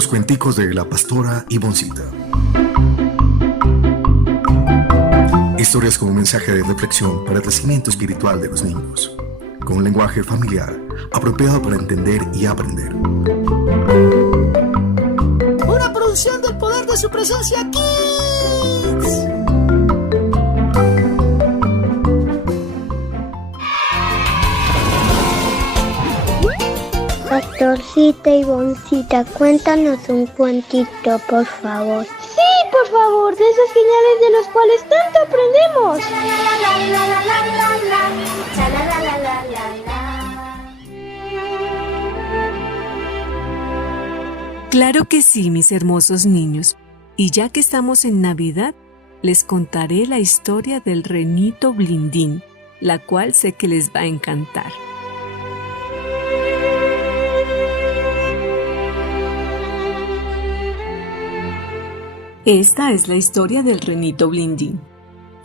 Los cuenticos de la pastora Ivoncita. Historias como mensaje de reflexión para el crecimiento espiritual de los niños, con un lenguaje familiar apropiado para entender y aprender. Una producción del Poder de Su Presencia Kids. Pastorcita Ivoncita, cuéntanos un cuentito, por favor. Sí, por favor, de esos geniales de los cuales tanto aprendemos. Claro que sí, mis hermosos niños. Y ya que estamos en Navidad, les contaré la historia del renito Blindín, la cual sé que les va a encantar. Esta es la historia del renito Blindín,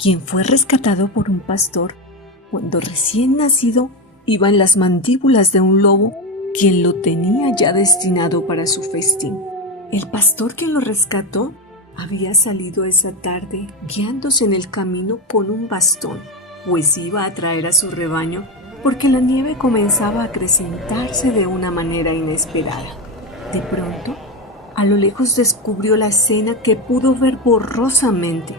quien fue rescatado por un pastor cuando recién nacido iba en las mandíbulas de un lobo, quien lo tenía ya destinado para su festín. El pastor que lo rescató había salido esa tarde guiándose en el camino con un bastón, pues iba a traer a su rebaño porque la nieve comenzaba a acrecentarse de una manera inesperada. De pronto, a lo lejos descubrió la escena que pudo ver borrosamente.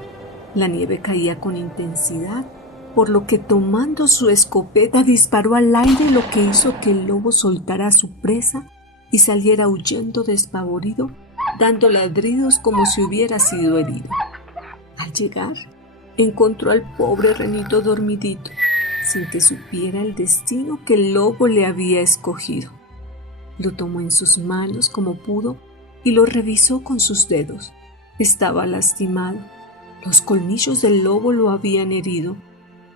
La nieve caía con intensidad, por lo que tomando su escopeta disparó al aire, lo que hizo que el lobo soltara a su presa y saliera huyendo despavorido, dando ladridos como si hubiera sido herido. Al llegar, encontró al pobre renito dormidito, sin que supiera el destino que el lobo le había escogido. Lo tomó en sus manos como pudo y lo revisó con sus dedos. Estaba lastimado. Los colmillos del lobo lo habían herido,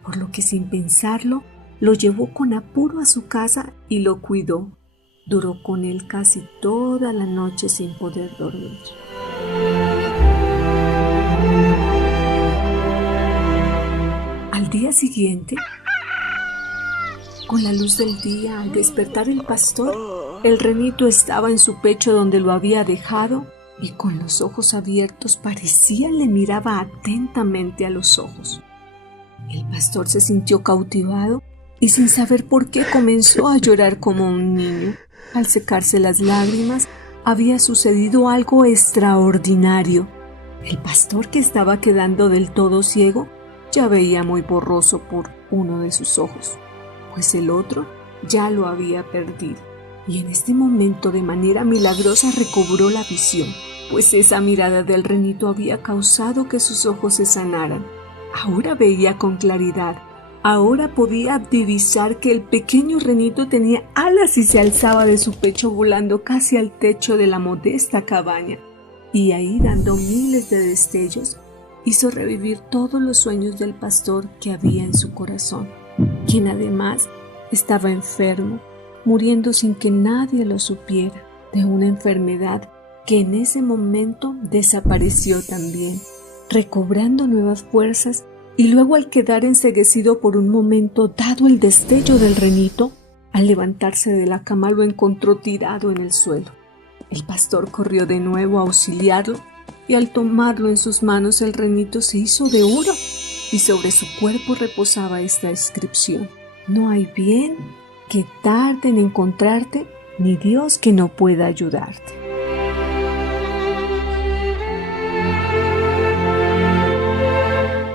por lo que sin pensarlo, lo llevó con apuro a su casa y lo cuidó. Duró con él casi toda la noche sin poder dormir. Al día siguiente, con la luz del día, al despertar el pastor, el renito estaba en su pecho donde lo había dejado y con los ojos abiertos parecía le miraba atentamente a los ojos. El pastor se sintió cautivado y sin saber por qué comenzó a llorar como un niño. Al secarse las lágrimas, había sucedido algo extraordinario. El pastor, que estaba quedando del todo ciego, ya veía muy borroso por uno de sus ojos, pues el otro ya lo había perdido. Y en este momento, de manera milagrosa, recobró la visión, pues esa mirada del renito había causado que sus ojos se sanaran. Ahora veía con claridad. Ahora podía divisar que el pequeño renito tenía alas y se alzaba de su pecho volando casi al techo de la modesta cabaña. Y ahí, dando miles de destellos, hizo revivir todos los sueños del pastor que había en su corazón, quien además estaba enfermo, muriendo sin que nadie lo supiera, de una enfermedad que en ese momento desapareció también, recobrando nuevas fuerzas, y luego, al quedar enceguecido por un momento, dado el destello del renito, al levantarse de la cama lo encontró tirado en el suelo. El pastor corrió de nuevo a auxiliarlo, y al tomarlo en sus manos el renito se hizo de oro, y sobre su cuerpo reposaba esta inscripción: no hay bien que tarde en encontrarte, ni Dios que no pueda ayudarte.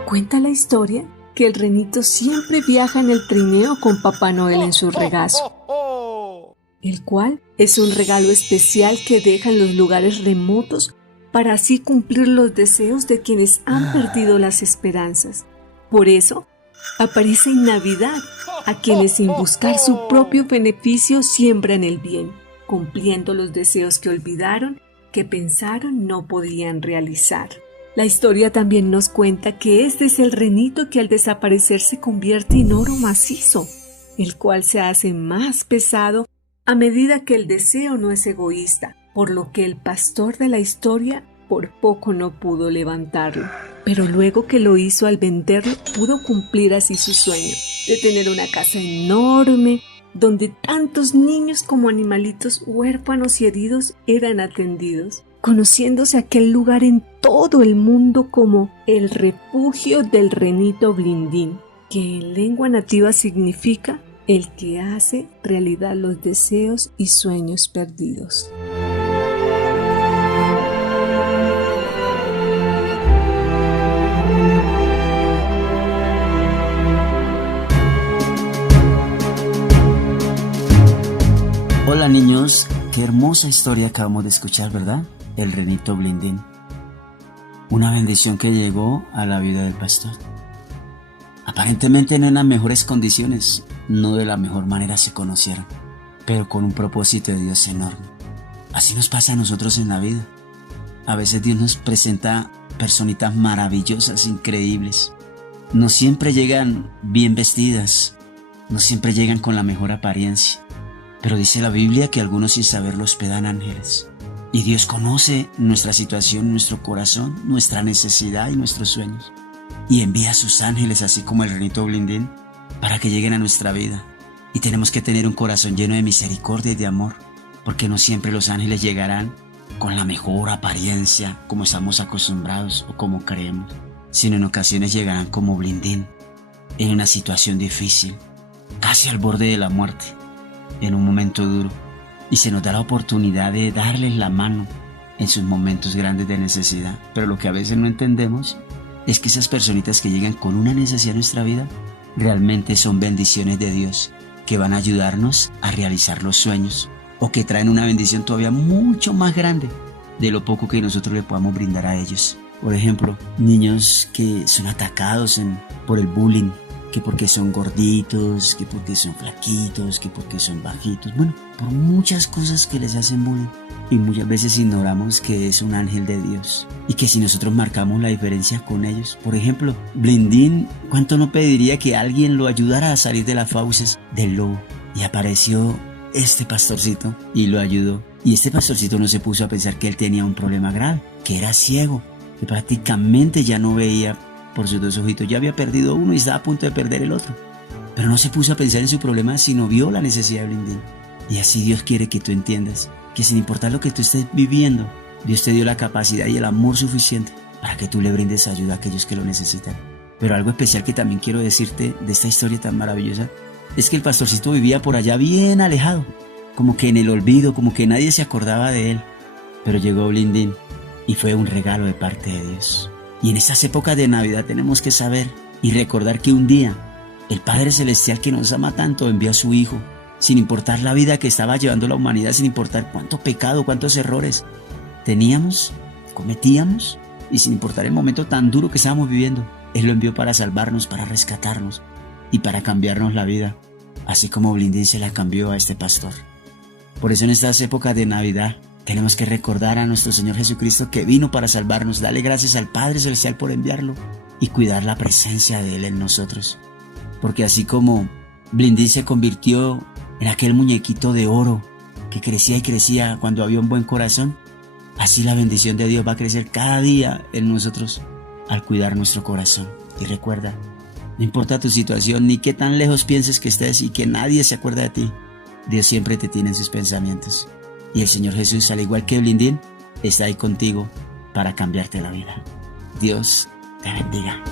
Cuenta la historia que el renito siempre viaja en el trineo con Papá Noel en su regazo, el cual es un regalo especial que deja en los lugares remotos para así cumplir los deseos de quienes han perdido las esperanzas. Por eso, aparece en Navidad a quienes, sin buscar su propio beneficio, siembran el bien, cumpliendo los deseos que olvidaron, que pensaron no podían realizar. La historia también nos cuenta que este es el renito que al desaparecer se convierte en oro macizo, el cual se hace más pesado a medida que el deseo no es egoísta, por lo que el pastor de la historia por poco no pudo levantarlo. Pero luego que lo hizo, al venderlo, pudo cumplir así su sueño de tener una casa enorme, donde tantos niños como animalitos huérfanos y heridos eran atendidos, conociéndose aquel lugar en todo el mundo como el refugio del renito blindín, que en lengua nativa significa el que hace realidad los deseos y sueños perdidos. Hola niños, qué hermosa historia acabamos de escuchar, ¿verdad? El renito blindín. Una bendición que llegó a la vida del pastor. Aparentemente no en las mejores condiciones, no de la mejor manera se conocieron, pero con un propósito de Dios enorme. Así nos pasa a nosotros en la vida. A veces Dios nos presenta personitas maravillosas, increíbles. No siempre llegan bien vestidas, no siempre llegan con la mejor apariencia. Pero dice la Biblia que algunos sin saberlo hospedan ángeles. Y Dios conoce nuestra situación, nuestro corazón, nuestra necesidad y nuestros sueños. Y envía a sus ángeles, así como el renito blindín, para que lleguen a nuestra vida. Y tenemos que tener un corazón lleno de misericordia y de amor, porque no siempre los ángeles llegarán con la mejor apariencia, como estamos acostumbrados o como creemos, sino en ocasiones llegarán como blindín, en una situación difícil, casi al borde de la muerte, en un momento duro, y se nos da la oportunidad de darles la mano en sus momentos grandes de necesidad. Pero lo que a veces no entendemos es que esas personitas que llegan con una necesidad en nuestra vida realmente son bendiciones de Dios que van a ayudarnos a realizar los sueños, o que traen una bendición todavía mucho más grande de lo poco que nosotros le podamos brindar a ellos. Por ejemplo, niños que son atacados por el bullying, que porque son gorditos, que porque son flaquitos, que porque son bajitos, bueno, por muchas cosas que les hacen bullying. Y muchas veces ignoramos que es un ángel de Dios y que si nosotros marcamos la diferencia con ellos, por ejemplo, Blindín, ¿cuánto no pediría que alguien lo ayudara a salir de las fauces del lobo? Y apareció este pastorcito y lo ayudó. Y este pastorcito no se puso a pensar que él tenía un problema grave, que era ciego, que prácticamente ya no veía por sus dos ojitos, ya había perdido uno y estaba a punto de perder el otro. Pero no se puso a pensar en su problema, sino vio la necesidad de Blindín. Y así Dios quiere que tú entiendas que sin importar lo que tú estés viviendo, Dios te dio la capacidad y el amor suficiente para que tú le brindes ayuda a aquellos que lo necesitan. Pero algo especial que también quiero decirte de esta historia tan maravillosa es que el pastorcito vivía por allá bien alejado, como que en el olvido, como que nadie se acordaba de él. Pero llegó Blindín y fue un regalo de parte de Dios. Y en estas épocas de Navidad tenemos que saber y recordar que un día el Padre Celestial, que nos ama tanto, envió a su Hijo, sin importar la vida que estaba llevando la humanidad, sin importar cuánto pecado, cuántos errores teníamos, cometíamos, y sin importar el momento tan duro que estábamos viviendo, Él lo envió para salvarnos, para rescatarnos y para cambiarnos la vida, así como Blindín se la cambió a este pastor. Por eso en estas épocas de Navidad tenemos que recordar a nuestro Señor Jesucristo, que vino para salvarnos, darle gracias al Padre Celestial por enviarlo y cuidar la presencia de Él en nosotros. Porque así como Blindín se convirtió en aquel muñequito de oro que crecía y crecía cuando había un buen corazón, así la bendición de Dios va a crecer cada día en nosotros al cuidar nuestro corazón. Y recuerda, no importa tu situación ni qué tan lejos pienses que estés y que nadie se acuerda de ti, Dios siempre te tiene en sus pensamientos. Y el Señor Jesús, al igual que Blindín, está ahí contigo para cambiarte la vida. Dios te bendiga.